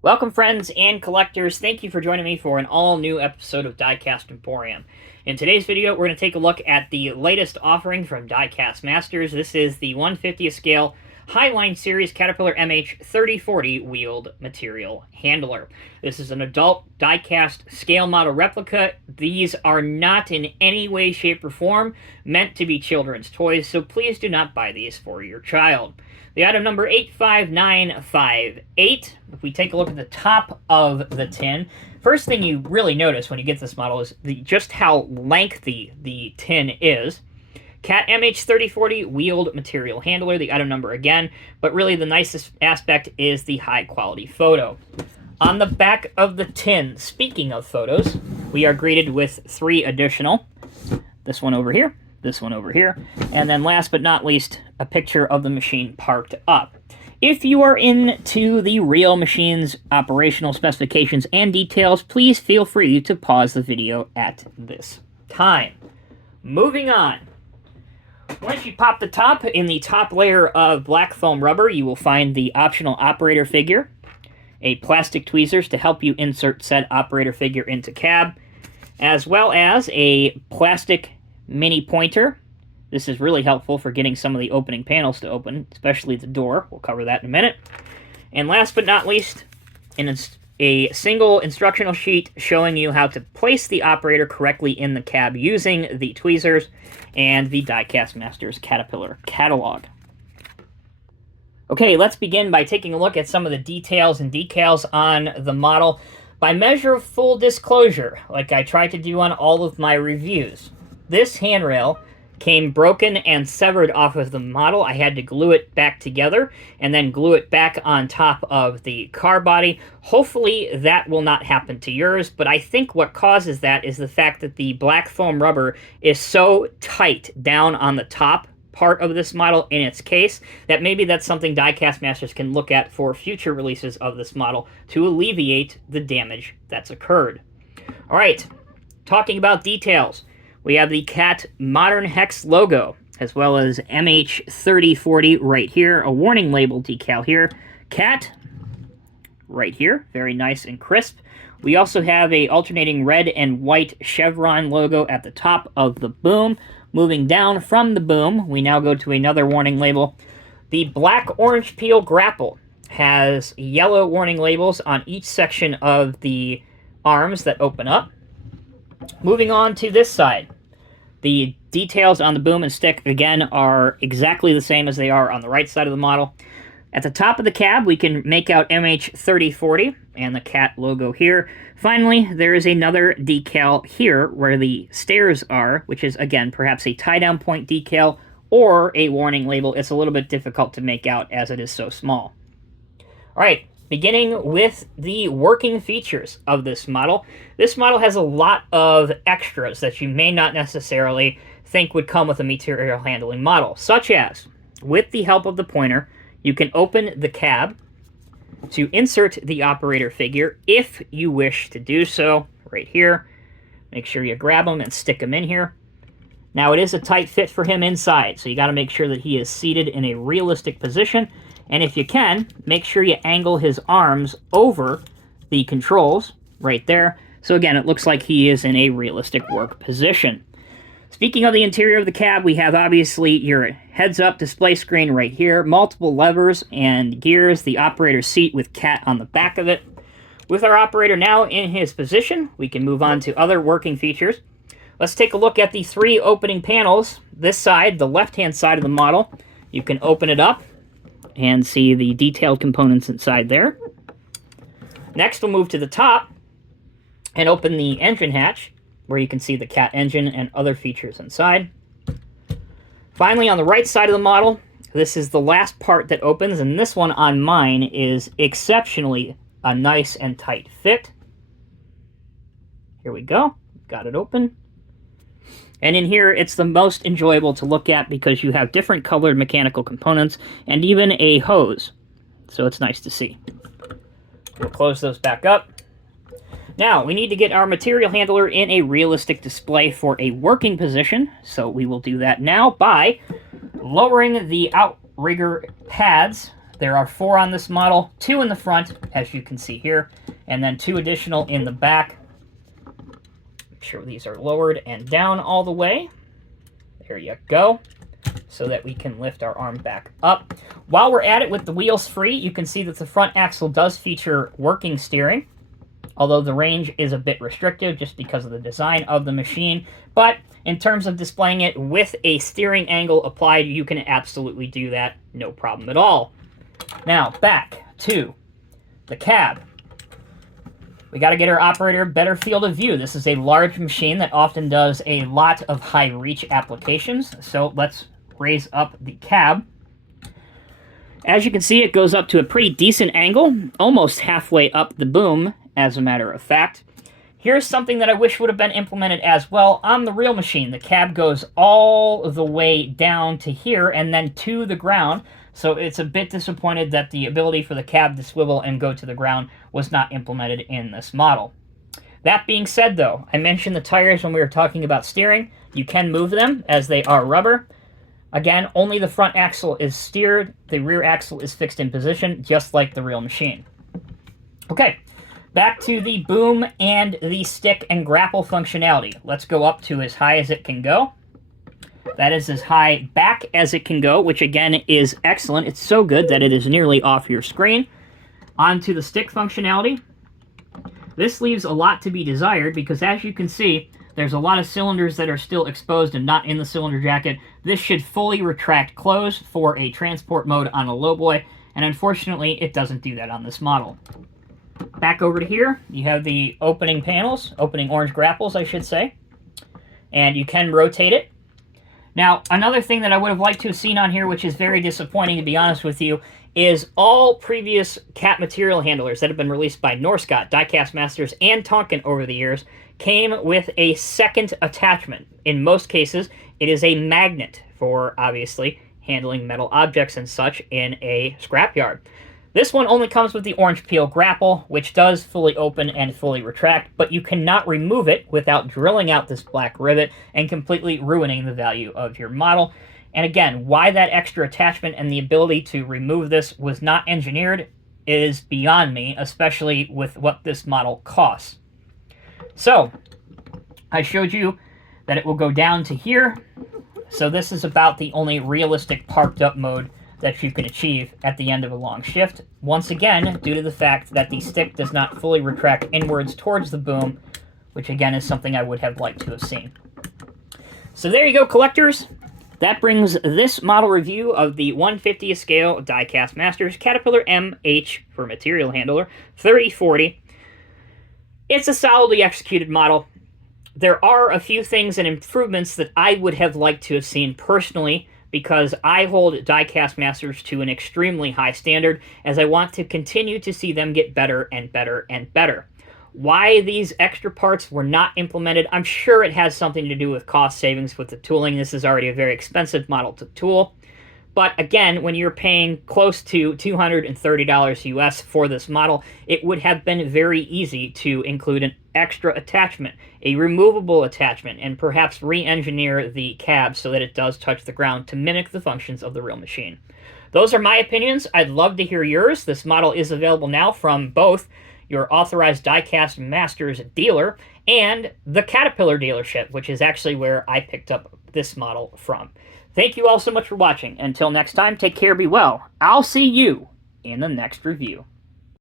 Welcome, friends and collectors. Thank you for joining me for an all-new episode of Diecast Emporium. In today's video, we're going to take a look at the latest offering from Diecast Masters. This is the 1/50th scale Highline Series Caterpillar MH3040 wheeled material handler. This is an adult diecast scale model replica. These are not in any way, shape, or form meant to be children's toys, so please do not buy these for your child. The item number 85958. If we take a look at the top of the tin, first thing you really notice when you get this model is just how lengthy the tin is. Cat MH3040 wheeled material handler, the item number again, but really the nicest aspect is the high quality photo. On the back of the tin, speaking of photos, we are greeted with 3 additional. This one over here, this one over here, and then last but not least, a picture of the machine parked up. If you are into the real machine's operational specifications and details, please feel free to pause the video at this time. Moving on. Once you pop the top, in the top layer of black foam rubber, you will find the optional operator figure, a plastic tweezers to help you insert said operator figure into cab, as well as a plastic mini pointer. This is really helpful for getting some of the opening panels to open, especially the door. We'll cover that in a minute. And last but not least, a single instructional sheet showing you how to place the operator correctly in the cab using the tweezers and the Diecast Masters Caterpillar catalog. Okay, let's begin by taking a look at some of the details and decals on the model. By measure of full disclosure, like I try to do on all of my reviews, this handrail came broken and severed off of the model. I had to glue it back together and then glue it back on top of the car body. Hopefully that will not happen to yours, but I think what causes that is the fact that the black foam rubber is so tight down on the top part of this model in its case that maybe that's something Diecast Masters can look at for future releases of this model to alleviate the damage that's occurred. All right, talking about details. We have the Cat Modern Hex logo, as well as MH3040 right here, a warning label decal here, Cat right here, very nice and crisp. We also have a alternating red and white chevron logo at the top of the boom. Moving down from the boom, we now go to another warning label. The black orange peel grapple has yellow warning labels on each section of the arms that open up. Moving on to this side. The details on the boom and stick, again, are exactly the same as they are on the right side of the model. At the top of the cab, we can make out MH3040 and the Cat logo here. Finally, there is another decal here where the stairs are, which is, again, perhaps a tie-down point decal or a warning label. It's a little bit difficult to make out as it is so small. All right. Beginning with the working features of this model. This model has a lot of extras that you may not necessarily think would come with a material handling model, such as, with the help of the pointer, you can open the cab to insert the operator figure if you wish to do so, right here. Make sure you grab them and stick them in here. Now, it is a tight fit for him inside, so you got to make sure that he is seated in a realistic position. And if you can, make sure you angle his arms over the controls right there. So again, it looks like he is in a realistic work position. Speaking of the interior of the cab, we have obviously your heads-up display screen right here, multiple levers and gears, the operator's seat with Cat on the back of it. With our operator now in his position, we can move on to other working features. Let's take a look at the 3 opening panels. This side, the left-hand side of the model, you can open it up and see the detailed components inside there. Next, we'll move to the top and open the engine hatch, where you can see the Cat engine and other features inside. Finally, on the right side of the model, this is the last part that opens, and this one on mine is exceptionally a nice and tight fit. Here we go. Got it open. And in here, it's the most enjoyable to look at because you have different colored mechanical components and even a hose. So it's nice to see. We'll close those back up. Now, we need to get our material handler in a realistic display for a working position. So we will do that now by lowering the outrigger pads There are 4 on this model, 2 in the front, as you can see here, and then 2 additional in the back. Make sure these are lowered and down all the way. There you go, so that we can lift our arm back up. While we're at it with the wheels free, you can see that the front axle does feature working steering, although the range is a bit restrictive just because of the design of the machine. But in terms of displaying it with a steering angle applied, you can absolutely do that, no problem at all. Now, back to the cab. We got to get our operator a better field of view. This is a large machine that often does a lot of high reach applications. So let's raise up the cab. As you can see, it goes up to a pretty decent angle, almost halfway up the boom, as a matter of fact. Here's something that I wish would have been implemented as well on the real machine. The cab goes all the way down to here and then to the ground. So it's a bit disappointed that the ability for the cab to swivel and go to the ground was not implemented in this model. That being said, though, I mentioned the tires when we were talking about steering. You can move them as they are rubber. Again, only the front axle is steered. The rear axle is fixed in position, just like the real machine. Okay, back to the boom and the stick and grapple functionality. Let's go up to as high as it can go. That is as high back as it can go, which again is excellent. It's so good that it is nearly off your screen. Onto the stick functionality. This leaves a lot to be desired because, as you can see, there's a lot of cylinders that are still exposed and not in the cylinder jacket. This should fully retract close for a transport mode on a lowboy, and unfortunately it doesn't do that on this model. Back over to here, you have the opening panels, opening orange grapples, I should say, and you can rotate it. Now, another thing that I would have liked to have seen on here, which is very disappointing to be honest with you, is all previous cat material handlers that have been released by Norscot, Diecast Masters, and Tonkin over the years came with a second attachment. In most cases, it is a magnet for, obviously, handling metal objects and such in a scrapyard. This one only comes with the orange peel grapple, which does fully open and fully retract, but you cannot remove it without drilling out this black rivet and completely ruining the value of your model. And again, why that extra attachment and the ability to remove this was not engineered is beyond me, especially with what this model costs. So, I showed you that it will go down to here. So this is about the only realistic parked up mode that you can achieve at the end of a long shift. Once again, due to the fact that the stick does not fully retract inwards towards the boom, which again is something I would have liked to have seen. So there you go, collectors. That brings this model review of the 1/50th scale Diecast Masters Caterpillar MH for material handler 3040. It's a solidly executed model. There are a few things and improvements that I would have liked to have seen personally, because I hold Diecast Masters to an extremely high standard, as I want to continue to see them get better and better and better. Why these extra parts were not implemented, I'm sure it has something to do with cost savings with the tooling. This is already a very expensive model to tool. But again, when you're paying close to $230 US for this model, it would have been very easy to include an extra attachment, a removable attachment, and perhaps re-engineer the cab so that it does touch the ground to mimic the functions of the real machine. Those are my opinions. I'd love to hear yours. This model is available now from both your authorized Diecast Masters dealer and the Caterpillar dealership, which is actually where I picked up this model from. Thank you all so much for watching. Until next time, take care, be well. I'll see you in the next review.